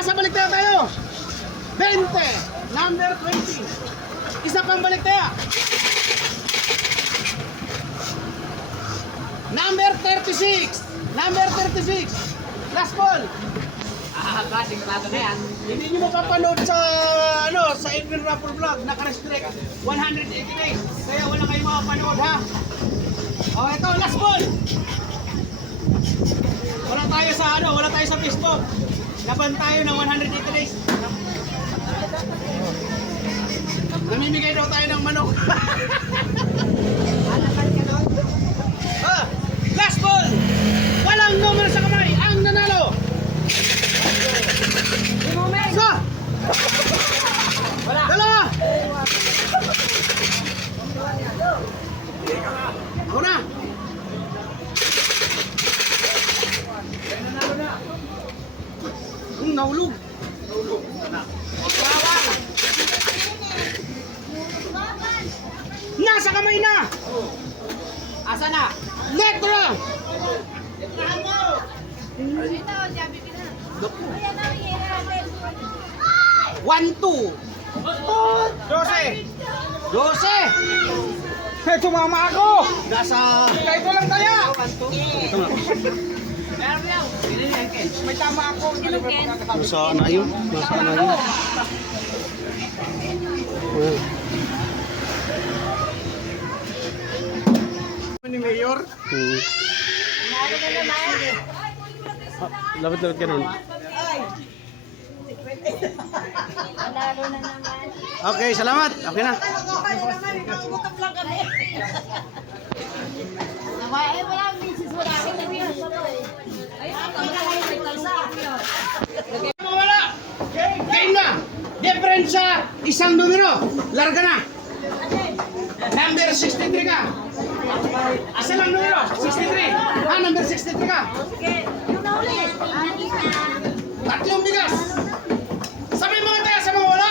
Nasa baliktaya tayo. 20. Number 20. Isa pang baliktaya. Number 36. Number 36. Last ball. Klaseng plato na yan. Hindi nyo mapapanood sa sa Edwin Rapper Vlog. Naka-restrict 180 days. Kaya wala kayong mapapanood, ha? O, ito, last ball. Wala tayo sa Facebook. Laban tayo ng 180 days. Namimigay daw tayo ng manok. Last ball. Walang numero sa kamay. Ang nanalo. Isa. Dalawa. Ako na. Nahulog. Nasa kamay na. Asa na? Letra. Ito, sabi ko na. Ayan na, hihirapan. 1, 2. 12. 12. Hey, tumama ako. Nasa... Kahit walang taya. May tama ako. Nasaan na yun? Nasaan na yun? Ni Mayor. Lapit-lapit ka nun. Lalo na naman. Okay, salamat. Okay na. Ay, wala misis, wala akong nabihas ako eh. Ay, Mawala. Game na. Diferensya, isang numero. Larga na. Number 63 ka. Asa lang numero? 63. Number 63 ka. yung nauli. Tatlong bigas. Sabi mga tayo sa mga wala.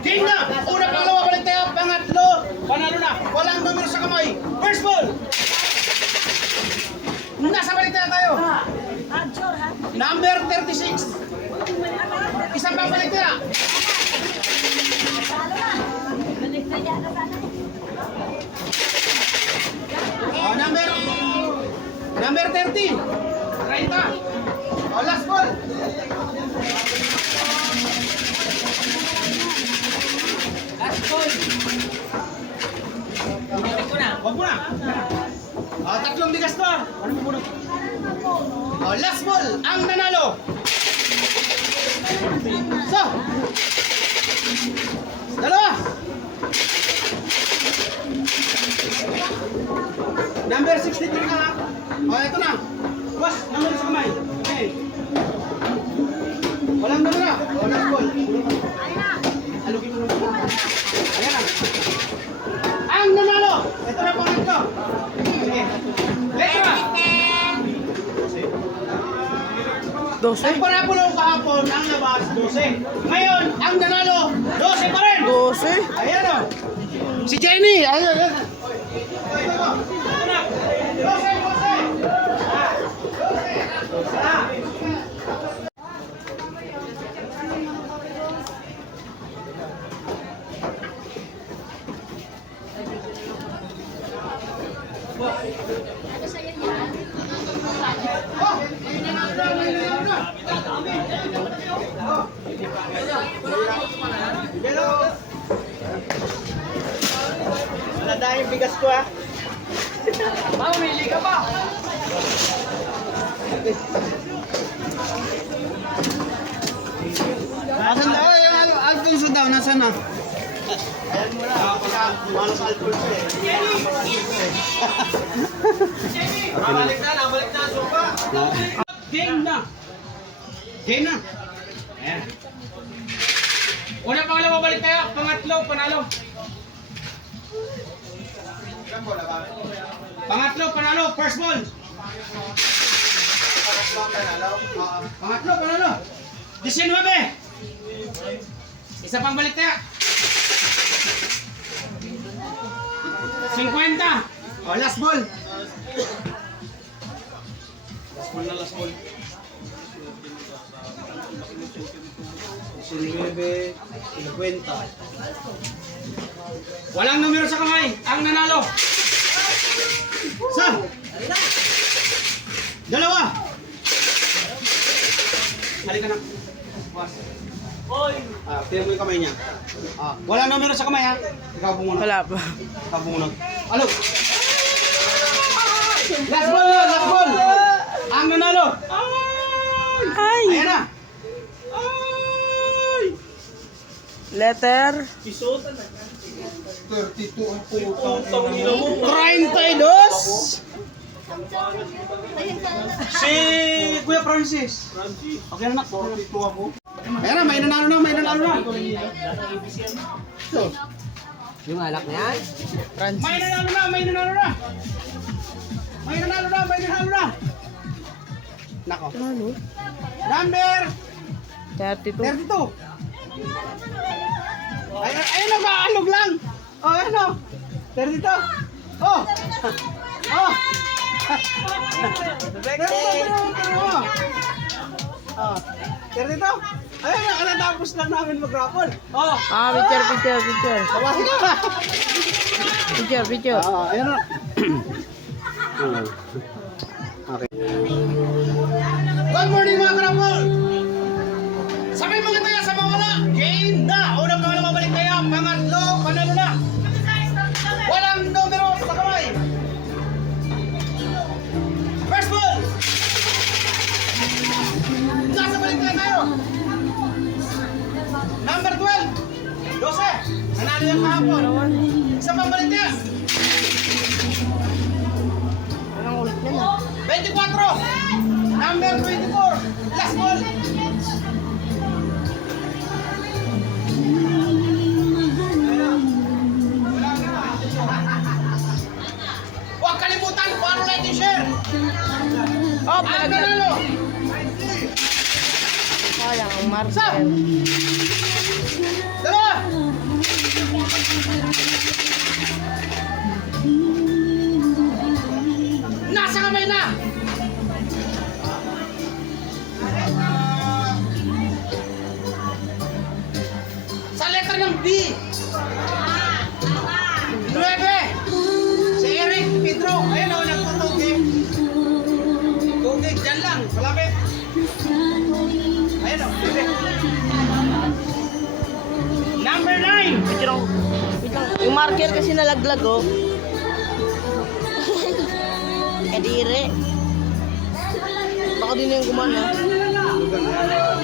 Game na. Una, pangalawa, balik tayo. Pangatlo, panalo na. Walang numero sa kamay. First ball. Nasa balik tayo. Number 36. Isang pang balik tayo. Oh, number 30. 30. Oh, last ball. Last call. Pinili ko na. Wag mo na. Oh, tatlong bigas to. Ano mo muna? Oh, last ball. Ang nanalo. So. Dalawa. Number 63 ka ha. Oh, ito na. Boss, number sa kamay. Okay. Walang numero. Oh, last ball. Alugin mo na. Ayan na. Ang nanalo. Ito na po nito. Sige. Letra. 12? Ang parapulo kahapon, ang labas, 12. Ngayon, ang nanalo, 12 pa rin. 12? Ayan o. Si Jenny. Ayan. 12. Ano sa'yo yan? Wala dahil bigas ko ha. Mamili ka pa. Nasaan na? Oh, yung Alfonso daw, nasaan na? Ayan mo na. Malas Alfonso eh. Nabalik na ang sopa. Game na. Game na. Ayan. Una, pangalawa, balik tayo. Pangatlo, panalo. Pangatlo, panalo. First ball. Pangatlo, panalo. 19. Isa pang balik tayo. 50. Oh, last ball. Last ball na last ball. 50. Walang numero sa kamay. Ang nanalo. Isa. Dalawa. Halika na. Tingnan mo yung kamay niya. Walang numero sa kamay ha. Ikaw bumunod. Wala pa. Ikaw bumunod. Alo. Last ball yun, last ball. Ang nanalo. Ay! Ayan na. Letter. 32 ang putang. 32. Si Kuya Francis. Okay na, 42 ako. Ayan na, may nanalo na, may nanalo na. Yung alak na yan? May nanalo na, may nanalo na. May nanalo na, may nanalo na. Nako. Ano? Number 32. 32. Ayun na, maalog lang. Oh, ayun o. 32. Oh. Oh. 32. Ayun na, katatapos lang namin mag-raffle. Oh. Picture. Tawahin ka. Picture. Ayun na. Good morning mga karapol! Sabay mga tayo sa mawala, game na! Unang mga mabalik tayo, pangatlo, panalo na! Walang numero sa kamay! First ball! Nasa balik tayo! Number 12! 12! Nanalo yung kahapon! Isa pang balik tayo! Anong ulit niya na? 24! Number 24! Last ball! Huwag kalimutan, follow, like, and share! Oh, Ang nanalo! Sayang, ang marker. Isa! Dalawa! Nasa kamay na! Sa letter ng B. 9. Si Eric Pedro. Ayun o, nagtutugig. Tugig, dyan lang. Malapit. Ayun o, 9. Number 9. Wait lang. Yung marker kasi nalaglag, oh. Kadire. Baka din yung gumana.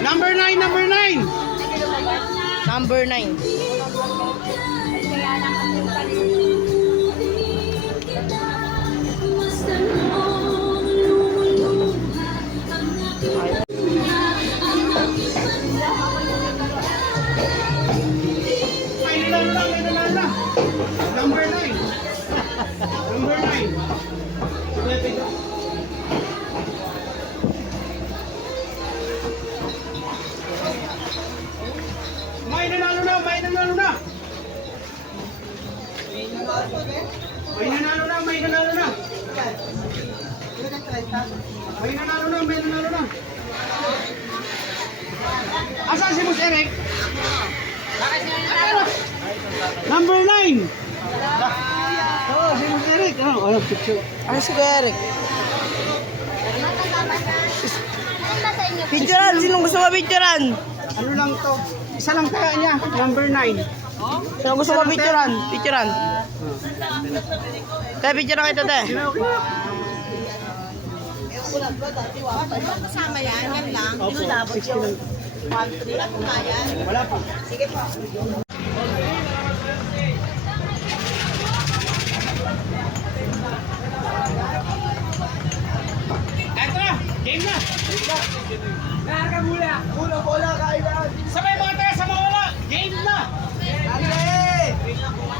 Number 9, number 9. Number 9. May nanalo na, may nanalo na. Number 9. Number 9. May nanalo na, may nanalo na. May nanalo na, may nanalo na. May nanalo na, may nanalo na. Asan si Mus Eric? Number 9. Oh, si Mus Eric. Oh, picture. Ano si Eric? Picturean! Sinong gusto mapicturean? Ano lang to? Isa lang kaya niya. Number 9. Sinong gusto mapicturean? Picturean. Kaya picturean kita, te. Kasama yan, yan lang. Opo, 60 lang. Wala pa. Sige po. Eto na, game na. Nakakagula. Uno, bola, kailan. Sabay mga tayo sa mawala. Game na.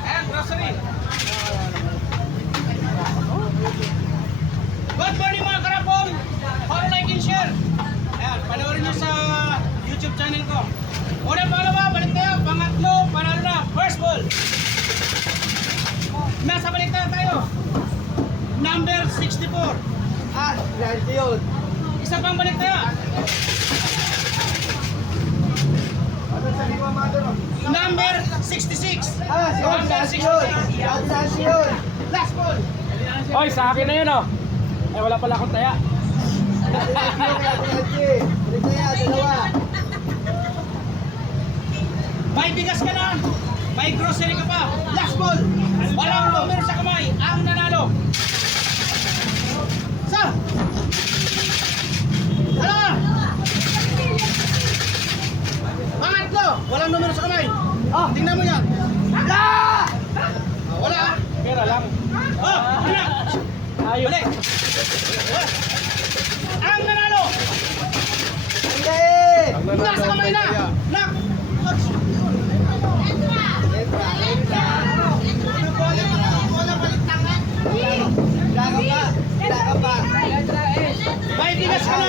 Ayan, grocery. Good morning mga karapol. Follow, like, and share. Ayan, panoorin nyo sa YouTube channel ko. Una, pangalawa, balik tayo. Pangatlo, panalo na. First ball. Nasa balik tayo. Number 64. Dahil yun. Isa pang balik tayo. 66. Ah, Number 66. Last ball. Hoy, sa akin na yun oh. Eh, wala pala akong taya. May bigas ka na. May grocery ka pa. Last ball. Walang numero sa kamay. Ang nanalo. Sa. Ano? Pangatlo. Walang numero sa kamay. Tingnan mo yan. Wala. Pera lang. Wala. Ayun. Balik. Ang nanalo. Nasa kamay na. Lock. May bigas ka na.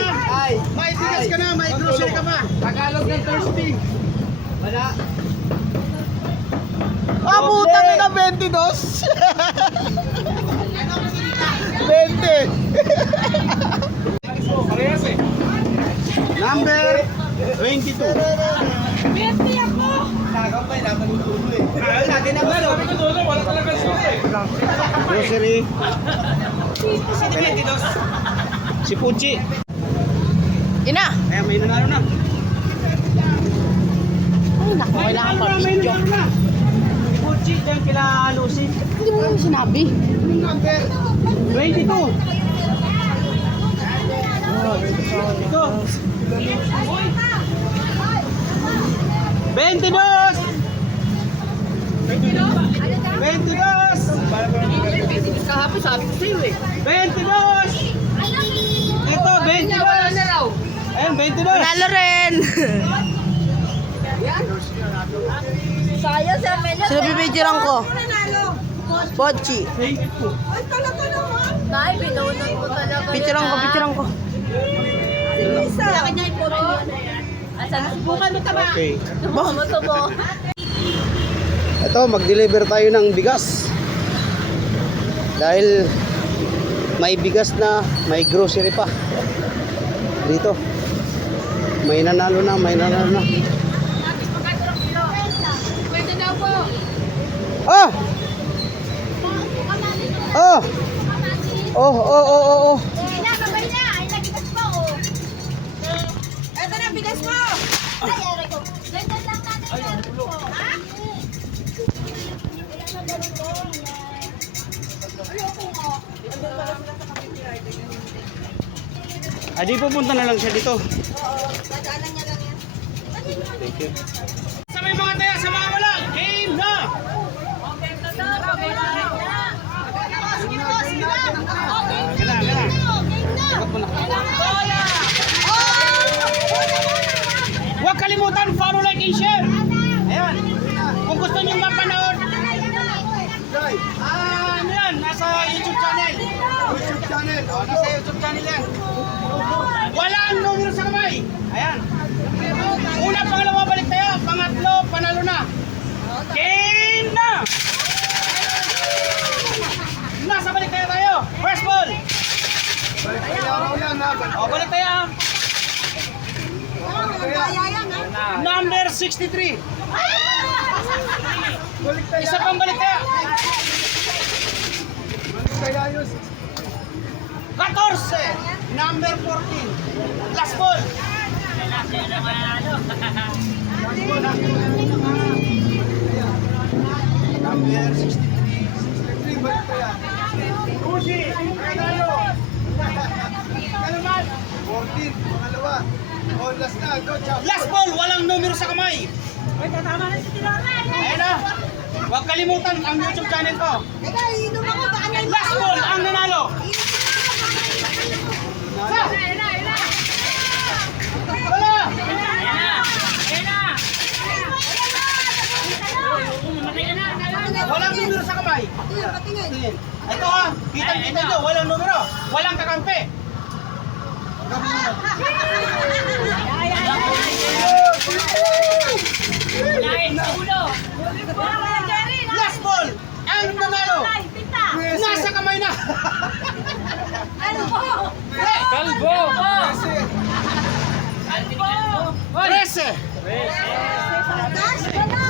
May bigas ka na. May grocery ka pa. Tagalog ng thirsty. Wala. Ah, putang ina, 22. 20. Parehas eh. Number 22. Nagambay naman yung tulo eh. Lagi na ba? Sabi ko doon, wala talaga sulit eh. Grocery. Si Pucci. Ina. Kaya may nanalo na. Ay, naku, kailangan pa video. Si Pucci, yan kila Lucy. Hindi mo naman sinabi. 22. Ito. 22. 22. Kahapon sabi ko sa'yo eh. 22. Ito, 22. Ayan, 22. Panalo rin. Sayang sa Amelia. Sino bibidyoran ko? Pochi. Dahil binunod mo talaga. Picturean ko. Laki niya yung puro yun. Asan? Subukan mo taba. Okay. Subukan mo to mo. Ito, mag-deliver tayo ng bigas. Dahil may bigas na, may grocery pa. Dito. May nanalo na, may nanalo na. Pwede na po. Ah! Ah! Oh. Sige na, babay na. Ay, nagigas pa oh. Ito na, bigas mo. Ay, aray ko. Ganyan lang natin. Ha? Adi, pupunta na lang siya dito. Sa may mga taya, sa mga wala. Game na. Huwag kalimutan, follow, like, and share. Ayan. Kung gusto niyo mapanood, ano yan, nasa YouTube channel. Nasa YouTube channel yan. Wala ang numero sa kamay. Ayan. Una, pangalawa, balik tayo. Pangatlo, panalo na. Game na! Nasa balik tayo. First ball. Balik tayo. Number 63. Isa pang balik tayo. 14. Number 14. Last ball. Number 63. Uzi, Canalo. Kalaman. 14, pangalawa. Oh, last na, go, champ. Last ball, walang numero sa kamay. Ayan na. Huwag kalimutan ang YouTube channel ko. Last ball, ang nanalo. Sa? Wala. Walang numero sa kamay. Ito ha, kita nyo, walang numero. Walang kakampi. Last ball, ang nanalo. Nasa kamay na. Kalbo! 13.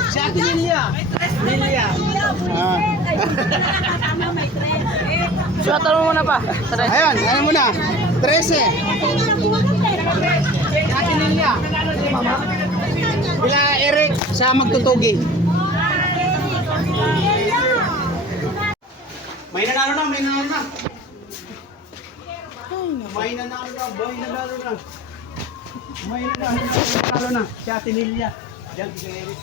Si Ate Lilia. Lilia. Ah. Sulatan mo muna pa. Tara. Ayun, ano muna? 13. Si Ate Lilia. Bila Eric sa magtutugi. May nanalo na, may nanalo na. May nanalo na, may nanalo na. May nanalo na, si Ate Lilia. Diyan, si Eric.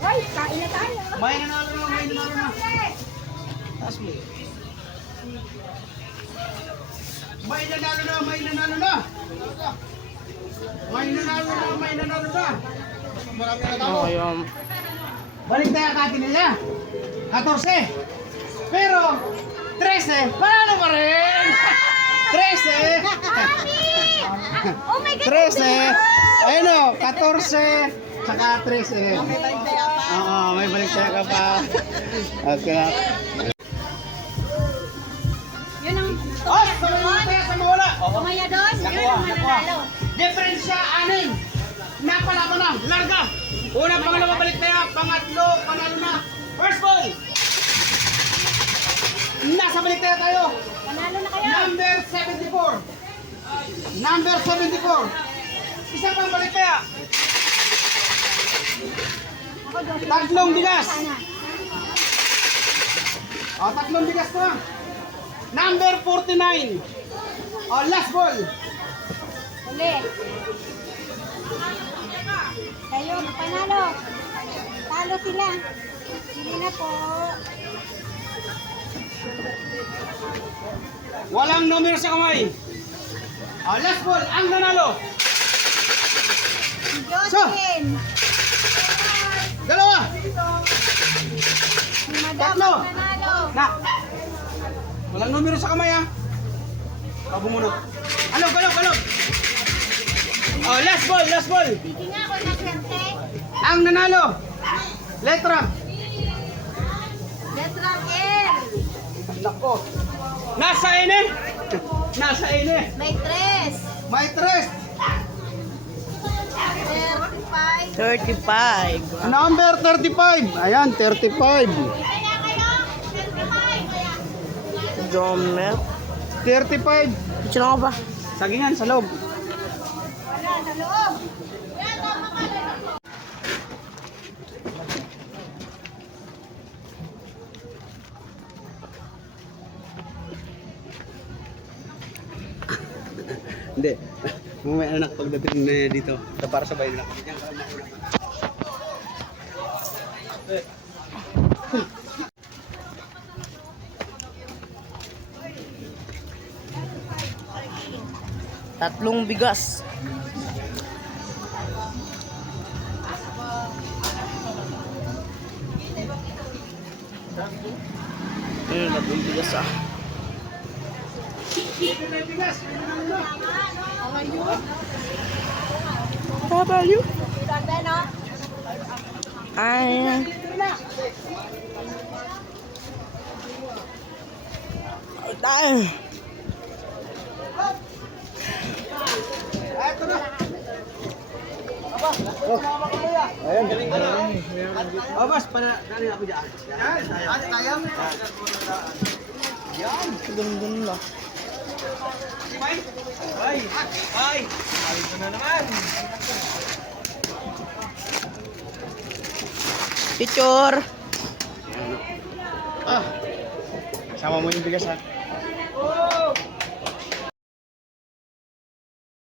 Hoy, kain na tayo. May nanalo na, may nanalo na. Taas mo. May nanalo na, may nanalo na. May nanalo na, may nanalo na. Marami na tao. Ayun. Balik tayo kati nila. 14. Pero 13, panalo pa rin. 13. Oh my God. 13. Ayun o, 14. Saka 13. Oo, may balik tayo ka pa. Okay. Yun ang Oh, sabay mo tayo sa mawala. kumaya doon. Yun ang mananalo. Difference siya, 6. Napalaban na, larga. Una, pangalawa, balik tayo. Pangatlo, panalo na. First ball. Nasa balik tayo. Panalo na kayo. Number 74. Number 74. Isa pang balik kaya. Tatlong bigas. O, tatlong bigas na. Number 49. O, last ball. Uli. Kayo, panalo. Talo sila. Sige na po. Walang numero sa kamay. O, last ball. Ang nanalo. Jocelyn. Dalawa. Si Madam Tatlo. ang nanalo. Na. Walang numero sa kamay ha. Kabo muna. Alog, alog, alog. O, last ball, last ball. Sige nga ako na swerte. Ang nanalo. Letra. Letra L. Nako. Nasa ine. Nasa ine. May 3. May 3. 35. 35. Number 35. Ayan, 35. Kaya kayo. 35. Jomer. 35. Picture ako ba? Sagingan sa loob. Wala, sa loob. Yan, tama ka na. Hindi. Mamaya anak pagdating na dito. Para sabay na. Tatlong bigas. Tatlong bigas ah. How about you? Ganda, no? Ay. Ay. Ayan, galing Oh, mas, nani ako dyan. Yan, tayo. Yan. Gandun na. Ay. Ay. Ay. Ay, ito na naman. Picture. Ah. Sama mo yung bigas ha.